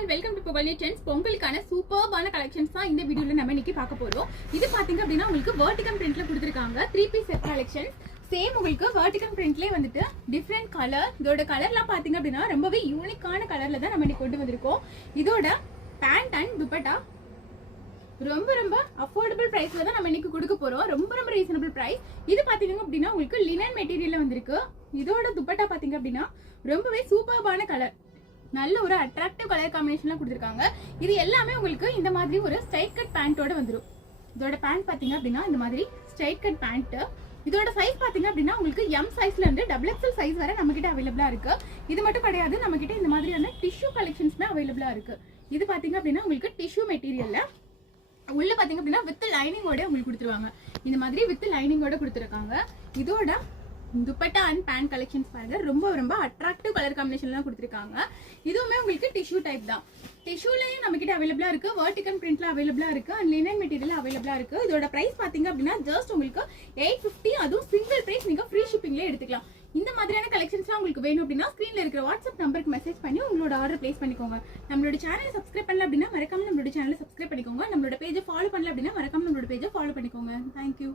everyone, welcome to Pugalni Trends. பொங்கலுக்கான சூப்பர்பான collections தான் இந்த வீடியோல நம்ம இன்னைக்கு பார்க்க போறோம். இது பாத்தீங்க அப்படினா உங்களுக்கு வெர்டிகல் பிரிண்ட்ல கொடுத்திருக்காங்க. 3 பீஸ் செட் கலெக்ஷன்ஸ். சேம் உங்களுக்கு வெர்டிகல் பிரிண்ட்லயே வந்துட்டு டிஃபரண்ட் கலர். இதோட கலர்லாம் பாத்தீங்க அப்படினா ரொம்பவே யூனிக்கான கலர்ல தான் நம்ம இன்னைக்கு கொண்டு வந்திருக்கோம். இதோட பேண்ட் அண்ட் துப்பட்டா ரொம்ப அஃபோர்டபிள் பிரைஸ்ல தான் நம்ம இன்னைக்கு கொடுக்க போறோம். ரொம்ப ரீசனபிள் பிரைஸ். இது பாத்தீங்க அப்படினா உங்களுக்கு லினன் மெட்டீரியல்ல வந்திருக்கு. இதோட துப்பட்டா பாத்தீங்க அப்படினா ரொம்பவே சூப்பர்பான கலர். நல்ல ஒரு அட்ராக்டிவ் கலர் காம்பினேஷன்ல கொடுத்திருக்காங்க. இது எல்லாமே உங்களுக்கு இந்த மாதிரி ஒரு ஸ்ட்ரைட் கட் பேண்டோட வந்துரும். இதோட பேண்ட் பாத்தீங்க அப்படினா இந்த மாதிரி ஸ்ட்ரைட் கட் பேண்ட். இதோட சைஸ் பாத்தீங்க அப்படினா உங்களுக்கு எம் சைஸ்ல இருந்து XXL சைஸ் வரை நம்ம கிட்ட அவைலபிளா இருக்கு. இது மட்டும் கிடையாது, நம்ம கிட்ட இந்த மாதிரியான டிஷ்யூ கலெக்ஷன்ஸ்மே அவைலபிளா இருக்கு. இது பாத்தீங்க அப்படினா உங்களுக்கு டிஷ்யூ மெட்டீரியல்ல உள்ள பாத்தீங்க அப்படினா வித் லைனிங்கோட உங்களுக்கு கொடுத்துருவாங்க. இந்த மாதிரி வித் லைனிங்கோட கொடுத்துருக்காங்க. இதோட துப்பட்டா அண்ட் பேண்ட் கலெக்ஷன்ஸ் பாருங்க, ரொம்ப அட்ராக்டிவ் கலர் காம்பினேஷன்லாம் கொடுத்துருக்காங்க. இதுவுமே உங்களுக்கு டிஷ்யூ டைப் தான். டிஷ்யூலயும் நம்ம கிட்ட அவைலபிளா இருக்கு, வெர்டிகல் பிரிண்ட்ல அவைலபிளா இருக்கு, அண்ட் லினன் மெட்டீரியல் அவைலபிளா இருக்கு. இதோட பிரைஸ் பாத்தீங்க அப்படின்னா ஜஸ்ட் உங்களுக்கு 850. அதுவும் சிங்கிள் பிரைஸ், நீங்க ஃப்ரீ ஷிப்பிங்ல எடுத்துக்கலாம். இந்த மாதிரியான கலெக்ஷன்ஸ்லாம் உங்களுக்கு வேணும் அப்படின்னா ஸ்கிரீன்ல இருக்கிற வாட்ஸ்அப் நம்பருக்கு மெசேஜ் பண்ணி உங்களோட ஆர்டர் பிளேஸ் பண்ணிக்கோங்க. நம்மளோட சேனலை சப்ஸ்கிரைப் பண்ணல அப்படின்னா மறக்காம நம்மளோட சேனலை சப்ஸ்கிரைப் பண்ணிக்கோங்க. நம்மளோட பேஜை ஃபாலோ பண்ணல அப்படின்னா மறக்காம நம்மளோட பேஜை ஃபாலோ பண்ணிக்கோங்க. தேங்க்யூ.